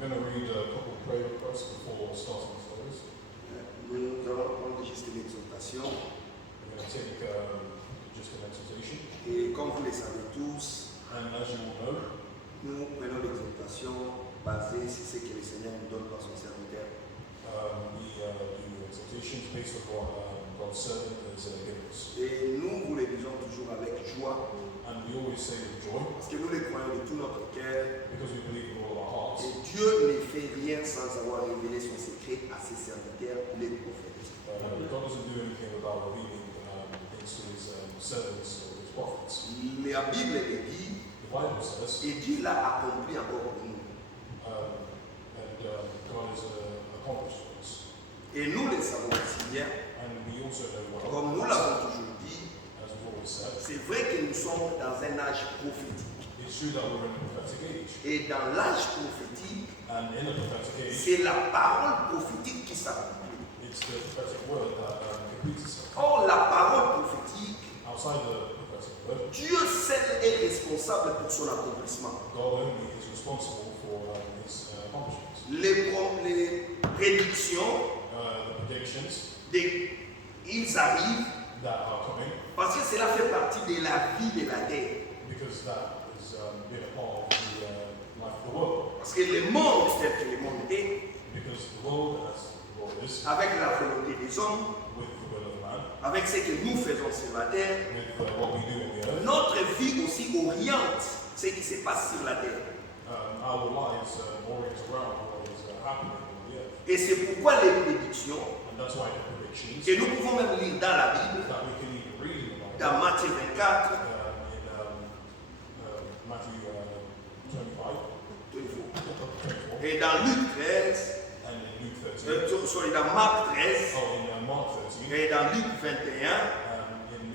We're going to read a couple of prayer requests before starting the service. Nous allons prendre juste l'exhortation. We're going to take just an exhortation. Et comme vous le savez tous, And as you all know, nous prenons l'exhortation basée sur ce que le Seigneur nous donne par son serviteur. we do exhortations based on what God's servant has given us. Et nous vous le disons toujours avec joie, And we always say with joy, parce que nous le croyons de tout notre cœur. because we believe with all our hearts. Et Dieu ne fait rien sans avoir révélé son secret à ses serviteurs, les prophètes. God doesn't do anything without revealing things to his servants or his prophets. La Bible le dit, The Bible says, et Dieu l'a accompli encore pour nous. God has accomplished this. Et nous le savons aussi bien, And we also know well, comme nous l'avons toujours dit, as we've always said, c'est vrai que nous sommes dans un âge prophétique. it's true that we're in a prophetic age. Et dans l'âge prophétique, And in a prophetic age, c'est la parole prophétique qui s'accomplit. it's the prophetic word that completes itself. Or, la parole prophétique, Outside the prophetic word, Dieu seul est responsable pour son accomplissement. God only is responsible for his accomplishments. Les prédictions, The predictions ils arrivent that are coming, parce que cela fait partie de la vie de la terre. because that has been a part of the life of the world. Parce que le monde tel que le monde est, Because the world, as the world is, avec la volonté des hommes, with the will of man, avec ce que nous faisons sur la terre, with what we do on the earth, notre vie aussi oriente ce qui se passe sur la terre. our lives orient around what is happening on the earth. Et c'est pourquoi les prédictions, And that's why the predictions que nous pouvons même lire dans la Bible, that we can even read in the Bible, dans Matthieu 24, in Matthew 25, 24, et dans Luc 13, and in Luke 13, dans Marc 13, in Mark 13, et dans Luc 21, in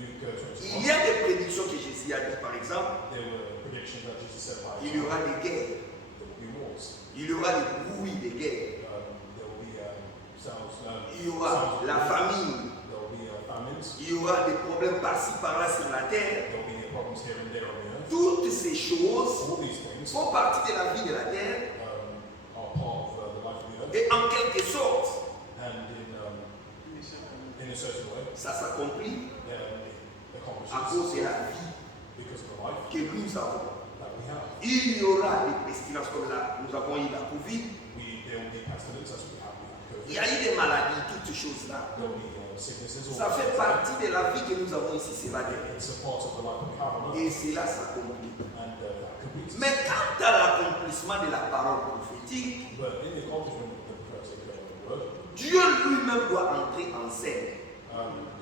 Luke il 21, y a des prédictions que Jésus a dit, par exemple, there were predictions that Jesus said, like, il y aura des guerres, there will be wars, il y aura des bruits de guerre, there will be sounds, il y aura la famine, there will be famines, il y aura des problèmes par-ci par-là sur la terre. there will be problems here and there on the earth. Toutes ces choses All these things font partie de la vie de la terre are part of the life of the earth, et en quelque sorte, and in a certain way, ça s'accomplit it à accomplishes cause de la vie because of the life que nous avons. that we have. Il y aura des pestilences comme là, nous avons eu la Covid, There will be pestilence as we have with il y a eu des maladies, toutes ces choses-là. There will be sicknesses. Ça fait partie de la vie que nous avons ici sur la terre. It's a part of the life that we have on earth, Et cela s'accomplit. and that completes. Mais quant à l'accomplissement de la parole prophétique, But in the accomplishment of the prophetic word, Dieu lui-même doit entrer en scène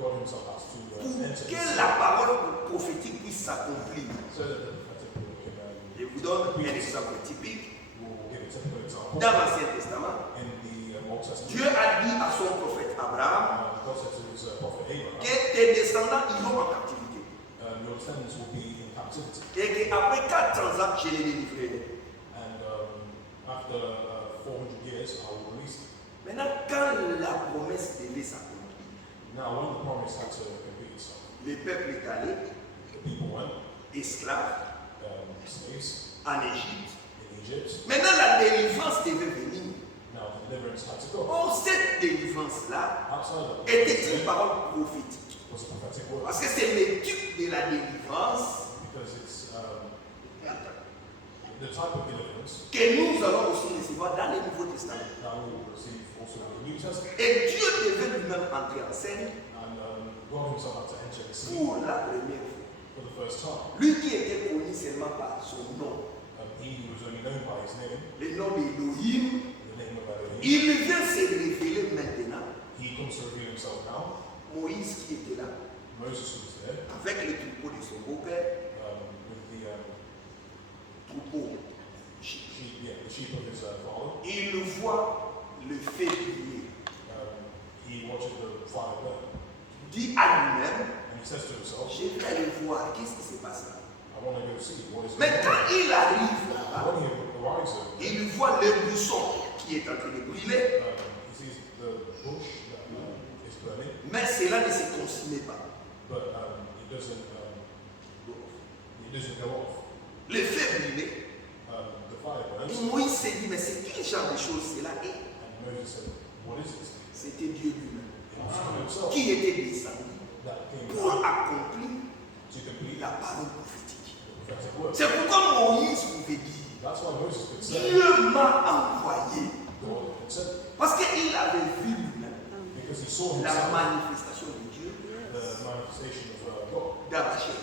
God Himself has to pour enter que in la parole prophétique puisse s'accomplir. so that the prophetic word can. Je vous donne un exemple typique. We'll give a typical example. Dans l'Ancien Testament, In the Old Testament, Dieu a dit à son prophète Abraham God said to His prophet Abraham, que tes descendants iront en captivité. your descendants will be in captivity, Et qu'après 400 ans, je les délivrerai. and after 400 years, I will release them. Maintenant, quand la promesse devait s'accomplir, Now, when the promise had to complete itself, le peuple est allé, the people went esclave, slaves en Égypte. in Egypt. Maintenant, la délivrance devait venir. Now, the deliverance had to go. Or, cette délivrance-là Outside of était une it parole prophétique. was a prophetic word, Parce que c'est l'étude de la délivrance because it's the type of deliverance que nous allons aussi recevoir dans le Nouveau Testament. that we will receive also in the New Testament. Et Dieu devait lui-même entrer en scène And God Himself had to enter the scene pour la première fois. for the first time. Lui qui était connu seulement par son nom, He was only known by His name, le nom d'Élohim, the name of Elohim. il vient se révéler maintenant. He comes to reveal Himself now. Moïse qui était là, Moses was there avec les troupeaux de son beau-père, with the troupeaux. the sheep of his father. Il voit le feu brûler. He watches the fire burn, Dit à lui-même, and he says to himself, je vais aller voir qu'est-ce qui se passe là. I want to go see what is Mais going on. quand il arrive là-bas, When he arrives there, il voit le buisson qui est en train de brûler, he sees the bush that is burning, mais cela ne se consumait pas. but it doesn't go off. Le feu brûlait. The fire burns. Et Moïse s'est dit, mais c'est quel genre de choses cela est? And Moses said, what is this? C'était Dieu lui-même It was God himself qui était descendu that came pour down accomplir to complete la parole prophétique. the prophetic word. C'est pourquoi Moïse pouvait dire That's why Moses could say, Dieu m'a envoyé. God had sent me. Parce qu'il avait vu lui-même Because he saw la himself, manifestation de Dieu the manifestation of God dans la chair.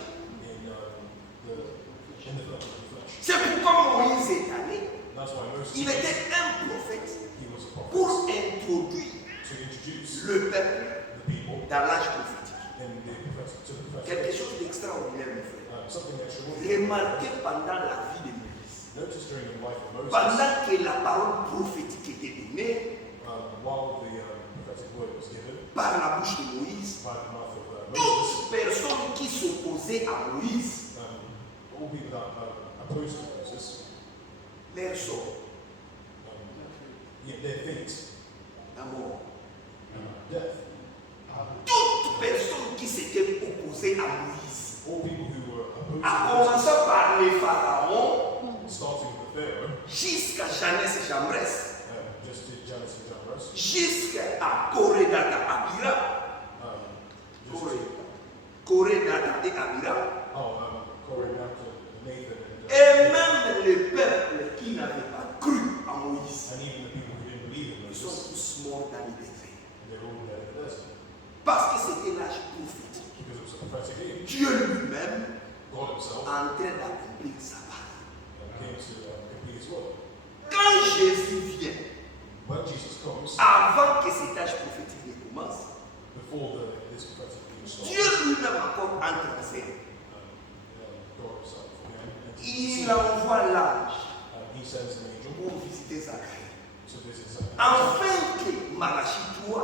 in the flesh. C'est pourquoi Moïse est allé. That's why Moses Il était un prophète he was a prophet pour introduire to introduce le peuple the people dans l'âge prophétique. in the prophetic, to the prophetic. Quelque chose d'extraordinaire, mon frère. Something extraordinary. Remarquez pendant la vie de Moïse, Notice during the life of Moses, pendant que la parole prophétique était donnée while the prophetic word was given par la bouche de Moïse, by the mouth of Moses, toutes personnes qui s'opposaient à Moïse, all people that opposed to Moses, leur sort, their fate, la mort. death. Toutes personnes qui s'étaient opposées à Moïse, All people who were opposed à to Moses, commencer par les pharaons starting with Pharaoh, jusqu'à Janès et Jambres, just to Jannes and Jambres, jusqu'à Corédata, Abira, just Corédata et Abira, Corey, Nathan, Nathan, et même les peuples qui n'avaient pas cru à Moïse, and even the people who didn't believe in ils sont Moses, tous morts dans le désert. they're all there in the desert. Parce que c'était l'âge prophétique. Because it was a prophetic age. Dieu lui-même God himself en train d'accomplir sa parole. came to complete his word. Quand Jésus vient, When Jesus comes, avant que cet âge prophétique ne commence, before this prophetic age starts, Dieu lui-même encore entre en scène. God himself, Il envoie l'ange he sends an angel pour visiter Zacharie. to visit Afin que Malachie 3,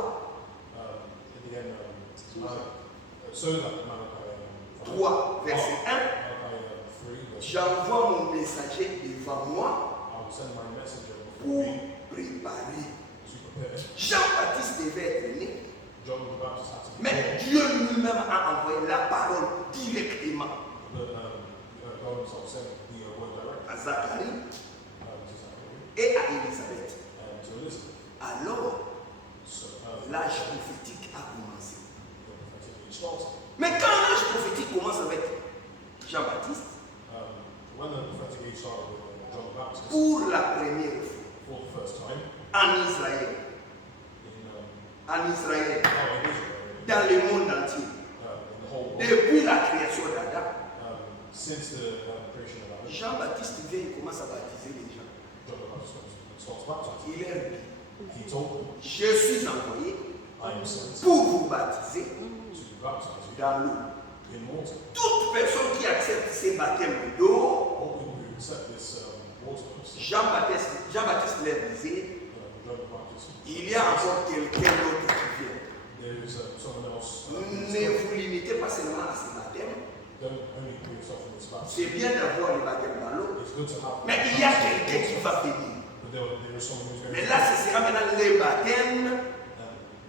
at the end, so that Malachi 3, verset 1, 3, verse j'envoie mon messager devant moi I will send my messenger before pour me préparer. to prepare. Jean-Baptiste devait être né, John the Baptist had to be mais born, Dieu lui-même a envoyé la parole directement but God himself sent the word directly à Zacharie to Zachary et à Élisabeth. and to Elizabeth. Alors, So l'âge prophétique a commencé. the prophetic age started. Mais quand l'âge prophétique commence avec Jean-Baptiste, When the prophetic age started with John the Baptist, pour la première fois for the first time en Israël, in Israël, Israel, dans le monde entier, in the whole world, depuis la création d'Adam, since the creation of Adam, Jean-Baptiste vient et commence à baptiser les gens. John the Baptist starts baptizing. Il leur dit, He told them, je suis envoyé I am sent pour vous baptiser to baptize you dans l'eau. in water. Toute personne qui accepte ces baptêmes d'eau, All people who accept this water, Jean-Baptiste leur disait, John the Baptist, il y a encore quelqu'un d'autre qui vient. there is someone else. Ne vous limitez pas seulement à ces baptêmes. Don't only put yourself in this baptism. C'est bien d'avoir le baptême dans l'eau, It's good to have. mais il y a quelqu'un qui va venir. But there is someone who's going Mais to. là, ce sera maintenant le baptême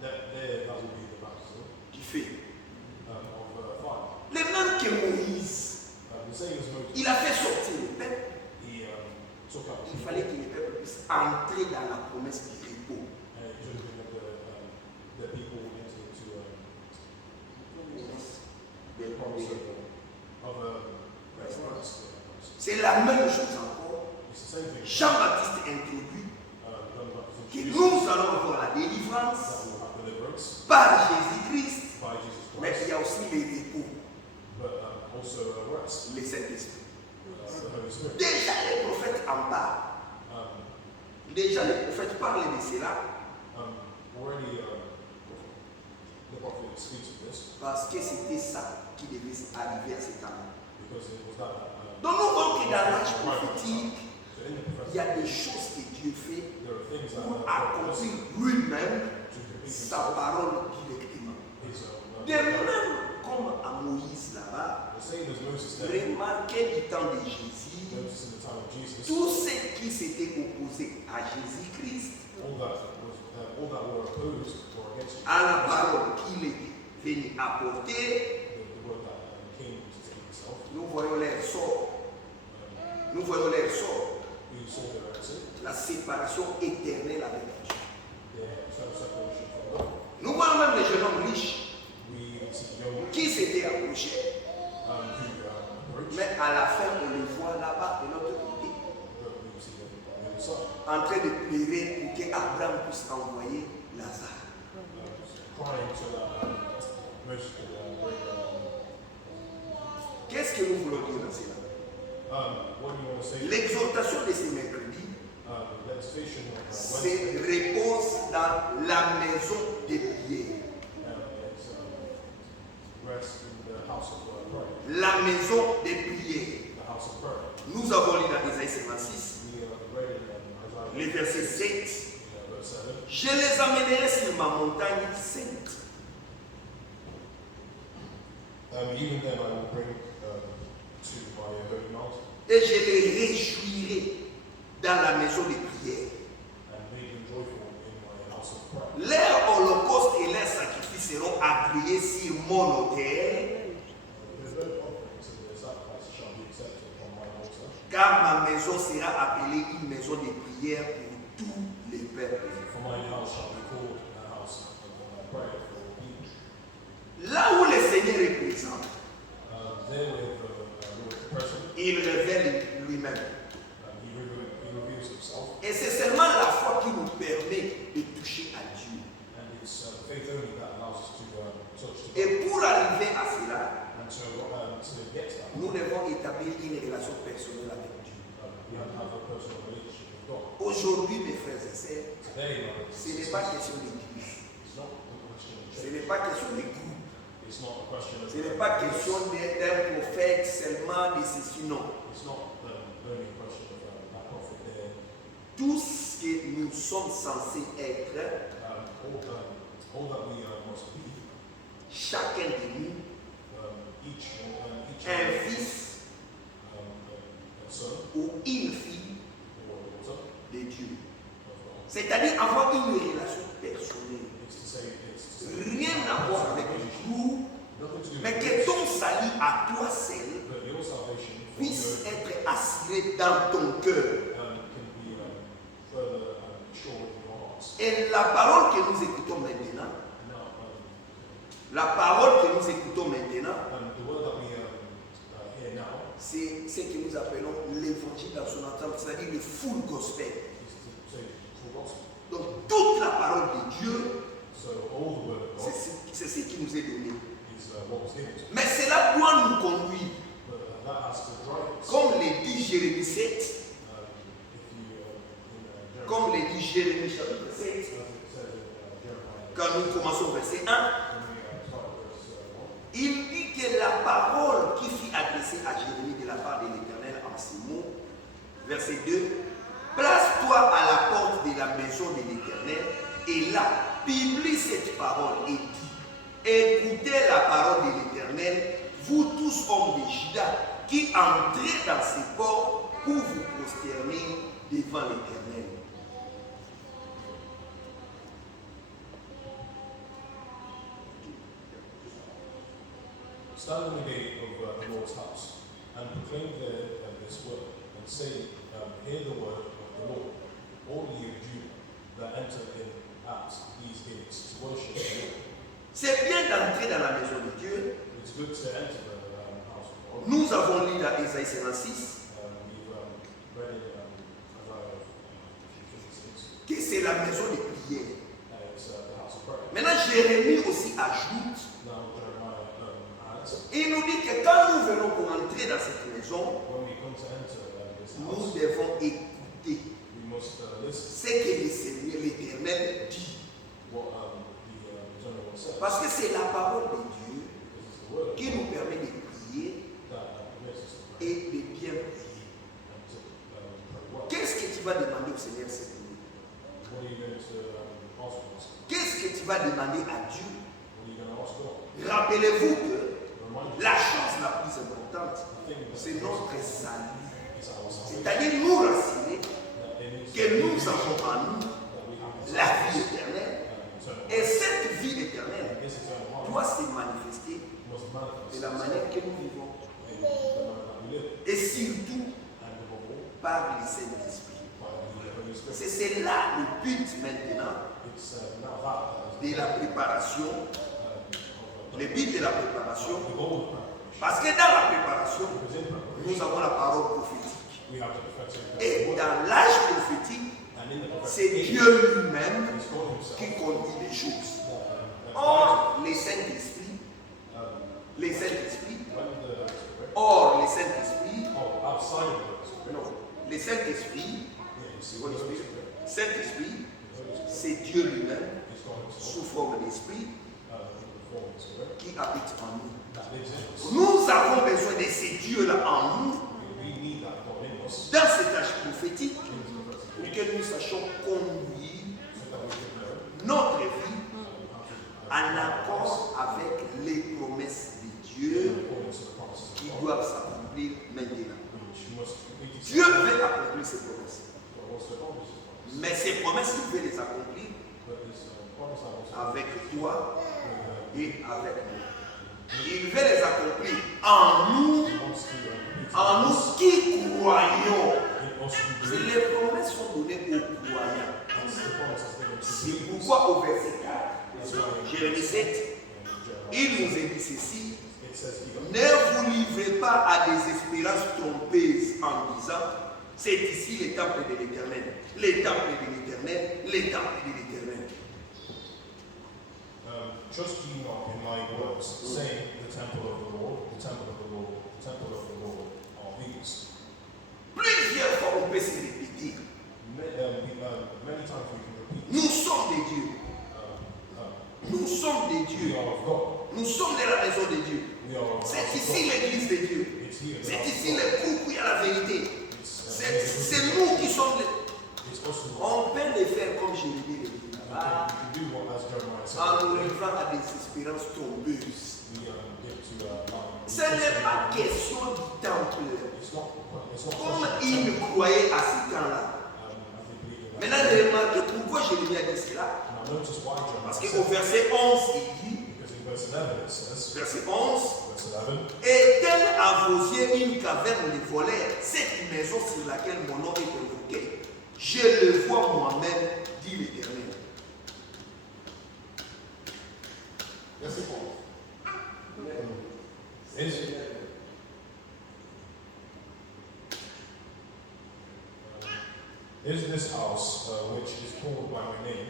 That will be the baptism du feu. of fire. Le même que Moïse, The same as Moses. il a fait sortir le peuple. He took out Il fallait que le peuple puisse entrer dans la promesse du repos. and it should have been the people into the promise of rest. C'est la même chose encore. It's the same thing. Jean-Baptiste introduit John the Baptist que introduced nous allons avoir la that délivrance we'll have deliverance par Jésus-Christ, by Jesus mais il Christ, y a aussi le repos, but also rest, le Saint-Esprit. the Holy Spirit. Déjà les prophètes en parlent. Déjà les prophètes parlent de cela Already the prophet speaks of this parce que c'était ça qui devait arriver à cet temps. because it was that. Donc nous voyons que dans l'âge prophétique, So in the il y prophetic, a des choses que Dieu fait there are things that pour God does accomplir lui-même to complete sa parole directement. his De même comme à Moïse là-bas, the same as Moses there. remarquez du temps de Jésus, Notice in the time of Jesus, tous ceux qui s'étaient opposés à Jésus-Christ, all that were opposed or against à la Jesus, parole qu'il est venu apporter, the word that came to take himself, nous voyons leur sort. Nous voyons leur sort. we saw their exit. la séparation éternelle avec Dieu. their eternal separation from God. Nous voyons même les jeunes hommes riches We see young qui s'étaient approchés, who rich, mais à la fin, on les voit là-bas de l'autre côté, but we see them on the other side, en train de pleurer pour qu'Abraham puisse envoyer Lazare. crying so that Moses could break. Qu'est-ce que nous voulons dire dans cela? What do you want to say? L'exhortation de ce mercredi, Legislation of c'est repose dans la maison des prières. it's rest in the house of prayer, La maison des prières. the house of prayer. Nous avons lu dans Isaïe 56, We read in le Isaiah verset 7. verse 7. Je les amènerai sur ma montagne sainte. Even then I will bring to my holy mountain Et je les réjouirai dans la maison des prières. and make them joyful in my house of prayer. Leurs holocaustes et leurs sacrifices seront agréés sur mon autel, The burnt offerings and the sacrifices shall be accepted upon my altar, car ma maison sera appelée une maison de prière pour tous les peuples. for my house shall be called a house of prayer for all people. Là où le Seigneur est présent, There where the Lord is present, il révèle lui-même. he reveals himself, Et c'est seulement la foi qui nous permet de toucher à Dieu. and it's faith only that allows us to touch the God. Et pour arriver à cela, And to get to that, nous devons établir une relation personnelle avec Dieu. we have to have a personal relationship with God. Aujourd'hui, mes frères et sœurs, Today, my brothers and ce n'est sisters, pas question d'église, it's not a question of ce church. n'est pas question de groupe, It's not a question of ce n'est pas question d'un prophète seulement de ceci, non. It's not only a question of that prophet there. Tout ce que nous sommes censés être, All that we must be, chacun de nous, each un fils a son ou une fille or a daughter de Dieu. of God. C'est-à-dire avoir une relation personnelle. It's to say, Rien à voir avec le groupe, nothing to do mais with que ton salut à toi seul but your salvation for puisse you être assuré dans ton cœur. can be further assured in your hearts. Et la parole que nous écoutons maintenant, Now, la parole que nous écoutons maintenant, the word that we hear now c'est ce que nous appelons l'évangile dans son ensemble, c'est-à-dire le full gospel. is to say full gospel. Donc toute la parole de Dieu, So all the word of God c'est ce qui nous est donné. is what was given to us. Mais cela doit nous conduire, But that has to drive us. comme le dit Jérémie 7, If you in comme le dit Jérémie chapitre 7, as it says in Jeremiah, quand nous commençons au verset 1, when we start verse 1, il dit que la parole qui fut adressée à Jérémie de la part de l'Éternel en ces mots, verset 2, place-toi à la porte de la maison de l'Éternel et là, publie cette parole et dit, écoutez la parole de l'Éternel, vous tous hommes de Juda, qui entrez dans ces portes pour vous prosterner devant l'Éternel. stand in the gate of the Lord's house and proclaim there this word and say, hear the word of the Lord, all ye of Judah that enter in at these gates to worship the Lord. C'est bien d'entrer dans la maison de Dieu. It's good to enter the house of God. Nous avons lu dans Isaïe 56 We've read in Isaiah 56. que c'est la maison de prière. It's the house of prayer. Maintenant, Jérémie aussi ajoute, Now Jeremiah adds, il nous dit que quand nous venons pour entrer dans cette maison, when we come to enter this nous house, devons écouter we must listen ce que le Seigneur, l'Éternel dit. what the Eternal One says. Parce que c'est la parole de Dieu This is the word qui nous permet de prier that makes us to pray et de bien prier. and to pray well. Qu'est-ce que tu vas demander au Seigneur cette nuit? What are you going to ask us? Qu'est-ce que tu vas demander à Dieu? What are you going to ask God? Rappelez-vous que Remind you, la chose la plus importante, the thing c'est notre salut. is our salvation. C'est-à-dire nous rassurer That it is que nous avons en nous that we have this la vie éternelle. eternal Et cette vie éternelle life. This eternal life doit se manifester must manifest de la manière que nous vivons. in the manner that we live, Et surtout and above all, par le Saint-Esprit. by the Holy Holy Spirit. C'est là le but maintenant It's now that de la préparation. Le but de la préparation. the goal of preparation. Parce que dans la préparation, Because in preparation, nous avons la parole prophétique. we have the prophetic Et word. dans l'âge prophétique, And in the c'est prophetic age, Dieu lui-même it's God himself qui conduit les choses. that Or, les Saint-Esprit, les Saints-Esprits, when the Spirit, or les Saint-Esprits, outside of the Spirit, non, les Saint-Esprits, yes, the Holy Spirit, Saint-Esprit, the Holy Spirit c'est Dieu lui-même is God himself, sous forme d'esprit in the form of the Spirit qui habite en nous. that lives in us. Nous avons besoin de ces dieux-là en nous We need that God in us dans cet âge prophétique in the prophetic pour age, que nous sachions conduire so that we can know notre vie how en accord avec les promesses de Dieu according to the promises qui of God, doivent s'accomplir maintenant. which must complete Dieu itself. veut accomplir ses promesses. God wants to accomplish his promise. Mais ces promesses, il veut les accomplir But this promise that also avec toi with, et avec nous. Il veut les accomplir en nous, he wants to complete en nous qui croyons. in us who believe. Les promesses sont données aux croyants. That's the promise that's given to C'est believers. pourquoi au verset 4, That's why in Jérémie 7, Jeremiah, il nous est dit ceci: it says even ne vous livrez pas à des espérances trompeuses en disant, c'est ici le temple de l'Éternel, le temple de l'Éternel, le temple de l'Éternel. trust ye not in my words, saying the temple of the Lord, the temple of the Lord, the temple of the Lord are these. Plusieurs fois on peut se répéter, Many times we can repeat, nous sommes des dieux, nous sommes des we dieux, are of God, nous sommes de la maison de Dieu. we are of the C'est house of ici God. l'église de Dieu. It's here, the C'est house ici of God. le groupe où il y a la vérité. It's, C'est nous qui sommes les... it's us who On peut le faire comme Jérémie le dit we là-bas, can do what, as Jeremiah said, en nous livrant à des espérances trompeuses. we get to Ce n'est pas question du temple. it's not Comme question of il temple, croyait à ce temps-là. as they believe in that. Maintenant, remarquez pourquoi Jérémie a dit cela. Now notice why Jeremiah Parce said qu'au that. verset 11, il dit, Because in verse 11 it says, verset 11, verse 11, et tel à vos yeux une caverne de voleurs, cette maison sur laquelle mon nom est invoqué, je le vois moi-même, dit l'Éternel. Verset 11. Is this house, which is called by my name,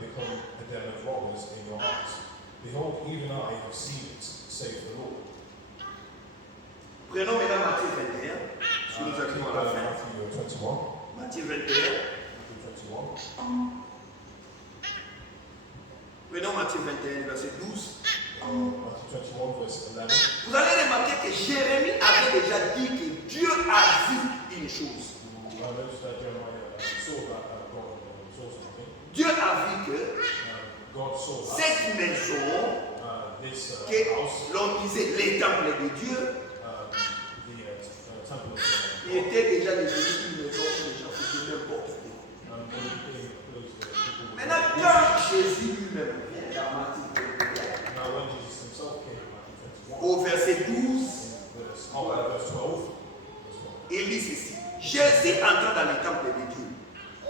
become a den of robbers in your eyes? Behold, even I have seen it, saith the Lord. Prenons maintenant Matthieu 21, si nous arrivons à la fin. Matthew 21. Matthieu 21. Matthew 21. Prenons Matthieu 21, verset 12. Matthew 21, verse 11. Vous allez remarquer que Jérémie avait déjà dit que Dieu a vu une chose. I noticed that Jeremiah saw that God saw something. Dieu a vu que God saw that cette maison, this que house, l'on disait les temples de Dieu, the temple of il était déjà devenu une maison où les gens faisaient n'importe quoi. Maintenant, quand Jésus lui-même vient dans Matthieu 21, Now when Jesus himself came in Matthew 21, au verset 12, verse 12, il dit ceci. Jésus entra dans le temple de Dieu.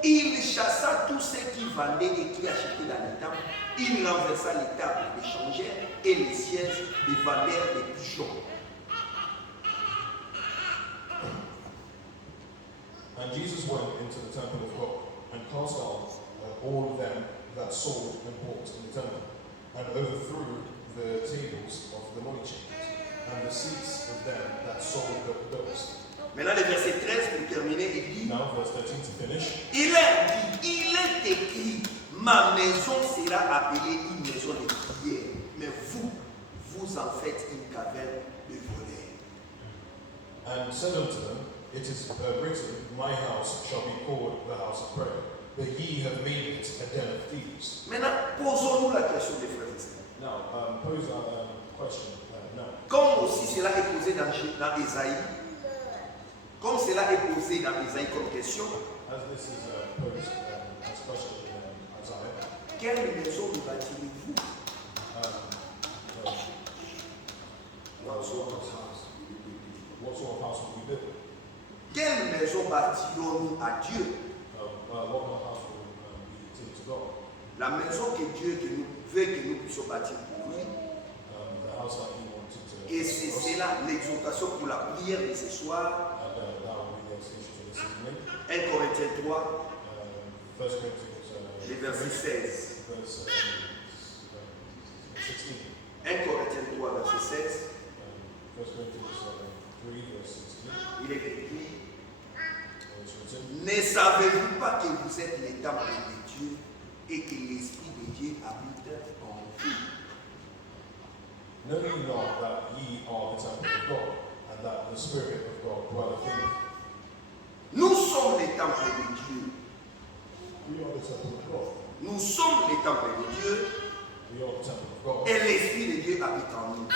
Il chassa tous ceux qui vendaient et qui achetaient dans le temple. Il renversa les tables des changeurs et les sièges des vendeurs de pigeons. And Jesus went into the temple of God and cast out all of them that sold and bought in the temple, and overthrew the tables of the money changers and the seats of them that sold the bills. Maintenant, le verset 13 pour terminer, il dit, Now, verse 13 to finish. il est écrit, ma maison sera appelée une maison de prière, mais vous, vous en faites une caverne de voleurs. And said unto them, it is written, my house shall be called the house of prayer, but ye have made it a den of thieves. Maintenant, posons-nous la question des frères et sœurs. Now, pose a question now. Comme aussi cela est posé dans Ésaïe, comme cela est posé dans Ésaïe comme question, As this is posed as question in Isaiah, quelle maison nous bâtirez-vous? what sort of house will we build? Quelle maison bâtirons-nous à Dieu? What La maison que Dieu veut que nous puissions bâtir pour lui. The house that he wanted to. Et c'est cela l'exhortation pour la prière de ce soir. And that will be the extension to this evening. 1 Corinthiens 3, 1 Corinthians le verset 16. verse 16. 1 Corinthiens 3, verset 16. 1 Corinthians 3, verse 16. Il est écrit, It's written, ne savez-vous pas que vous êtes les temples de Dieu et que l'Esprit de Dieu habite en vous? know ye not that ye are the temple of God, and that the Spirit of God dwelleth in you? Nous sommes les temples de Dieu. We are the temple of God. Nous sommes les temples de Dieu We are the temple of God. et l'Esprit de Dieu habite en nous.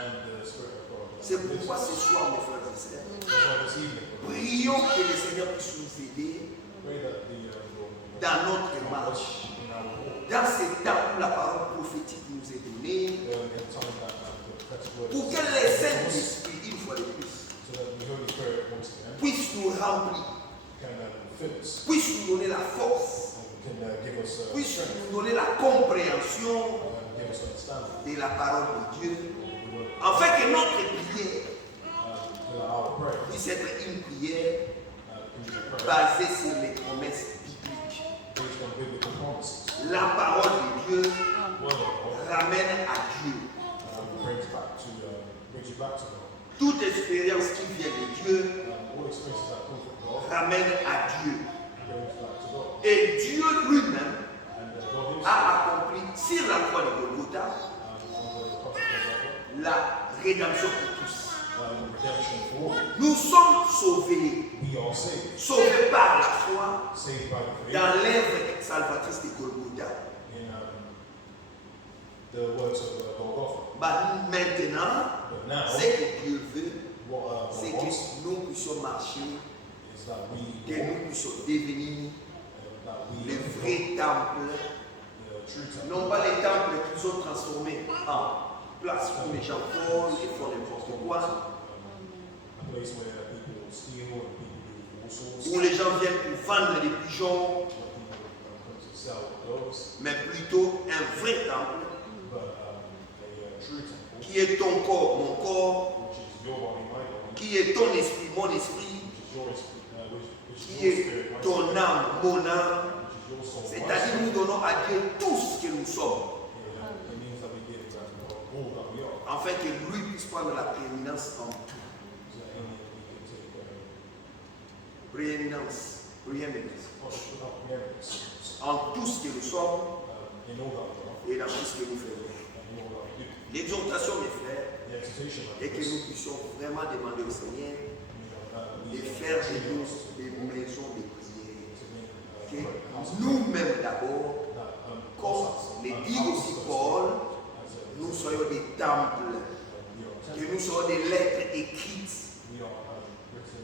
And the Spirit of God. C'est pourquoi ce soir, mes frères et sœurs, That's why this evening, prions que le Seigneur puisse nous aider pray that the Lord will dans notre marche. in our walk, Dans ces temps où la parole prophétique nous est donnée, in time that the prophetic word pour is que les Saints-Esprit, une fois de plus, so that the Holy Spirit once again puissent nous remplir, can fill us puissent nous donner la force, and can give us puissent strength nous donner la compréhension and give us understanding de la parole de Dieu, of the word, afin que notre prière so that our prayer puisse être une prière can be a prayer basée sur les promesses bibliques. based on biblical promises. La parole de Dieu Word of God ramène à Dieu. brings you back to God. Toute expérience qui vient de Dieu All experiences that come from God ramène à Dieu. brings back to God. Et Dieu lui-même And God himself, a accompli sur la croix de Golgotha on the cross of Golgotha, la rédemption pour tous. redemption for all. Nous sommes sauvés, We are saved. sauvés par la foi Saved by the faith dans l'œuvre salvatrice de Golgotha. in the words of Golgotha. Bah, maintenant, But now, ce que Dieu veut, what c'est wants que nous puissions marcher, is that we que nous puissions devenir that we le vrai temple, the true temple, non pas les temples qu'ils ont transformés en place où les gens volent et font n'importe quoi, a place where people steal and people do all sorts, où les gens viennent pour vendre des pigeons, where people come to sell dogs, mais plutôt un vrai temple but a true temple, qui est ton corps, mon corps, which is your body, my body, qui est ton esprit, mon esprit, which is your which qui is your est spirit, my ton spirit, âme, mon âme. which is your soul, my C'est-à-dire soul. nous donnons à Dieu tout ce que nous sommes, It means that we give to God all that we are, afin que lui puisse prendre la prééminence en tout. so that in it we can take Prééminence, prééminence. preeminence En tout ce que nous sommes in all that we are et dans tout ce que nous faisons. and in all that we do. L'exhortation, mes frères, The exhortation of est que this, nous puissions vraiment demander au Seigneur we de can faire de truly nous ask des maisons de prière. to make Que a house nous-mêmes d'abord, that comme le dit aussi Paul, nous soyons des temples, que nous soyons des lettres écrites, we are written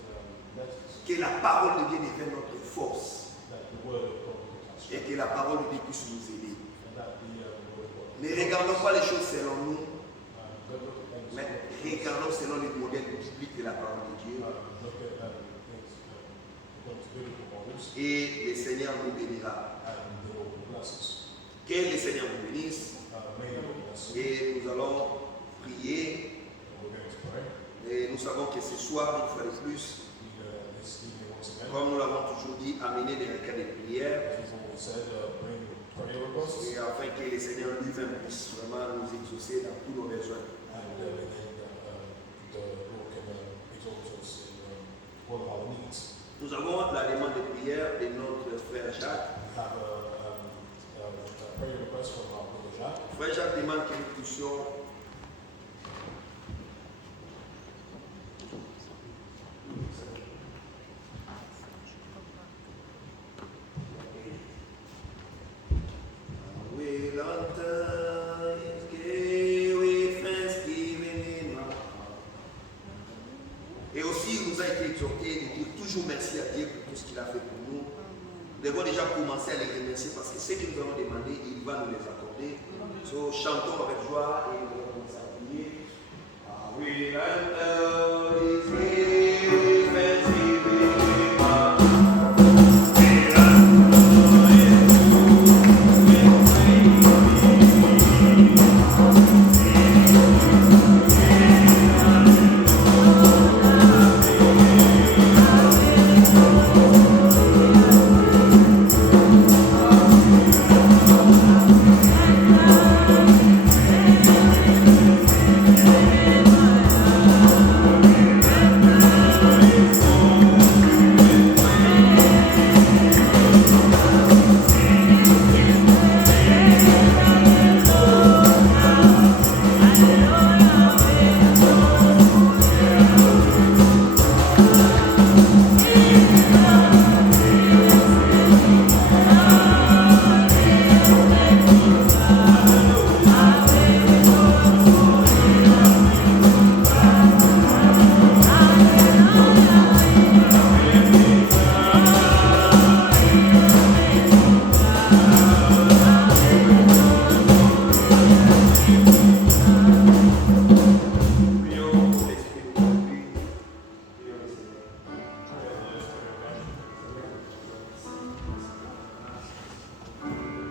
letters que la parole de Dieu devienne notre force that the word of God becomes et strength que la parole de Dieu puisse nous aider. and that the word of God Ne regardons pas les choses selon nous, don't look at things mais regardons selon les modèles bibliques de la parole de Dieu. look at things according to biblical models Et le Seigneur nous bénira. and the Lord will bless us. Que le Seigneur vous bénisse. May the Lord bless us. Et nous allons prier. We're going to pray. Et nous savons que ce soir, une fois de plus, This evening once again, comme nous l'avons toujours dit, amener des requêtes de prière. as we've always said, bring prayer requests Et afin que le Seigneur lui-même puisse vraiment nous exaucer dans tous nos besoins. and again the Lord can exalt us in all of our needs. Nous avons la demande de prière de notre frère Jacques. We have a prayer request from our brother Jacques. Frère Jacques demande que nous puissions Et aussi, il nous a été exhorté de dire toujours merci à Dieu pour tout ce qu'il a fait pour nous. Nous devons déjà commencer à les remercier parce que ce que nous avons demandé, il va nous les accorder. So, chantons avec joie et nous allons commencer à prier. We enter